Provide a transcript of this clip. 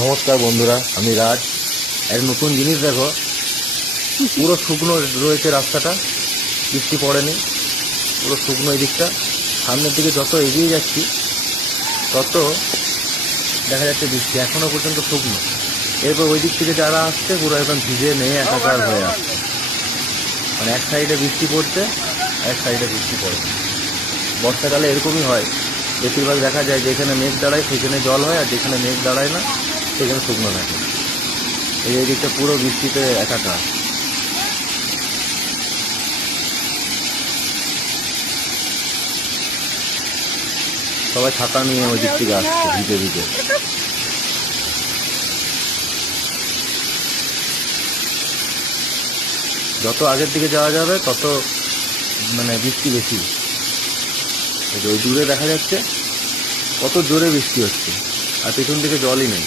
নমস্কার বন্ধুরা, আমি রাজ। এক নতুন জিনিস দেখো, পুরো শুকনো রয়েছে রাস্তাটা, বৃষ্টি পড়েনি, পুরো শুকনো এই দিকটা। সামনের দিকে যত এগিয়ে যাচ্ছি তত দেখা যাচ্ছে বৃষ্টি এখনো পর্যন্ত শুকনো। এরপর ওই দিক থেকে যারা আসছে পুরো একদম ভিজে নিয়ে একাকার হয়ে আসছে। মানে এক সাইডে বৃষ্টি পড়ছে, এক সাইডে বৃষ্টি পড়ে। বর্ষাকালে এরকমই হয়, বেশিরভাগ দেখা যায় যেখানে মেঘ দাঁড়ায় সেখানে জল হয়, আর যেখানে মেঘ দাঁড়ায় না সেখানে শুকনো থাকে। এই দিকটা পুরো বৃষ্টিতে একাকার। সবাই ছাতা নিয়ে ওই দিক থেকে আসছে ভিজে ভিজে। যত আগের দিকে যাওয়া যাবে তত মানে বৃষ্টি বেশি। ওই দূরে দেখা যাচ্ছে কত জোরে বৃষ্টি হচ্ছে, আর পেছন দিকে জলই নেই।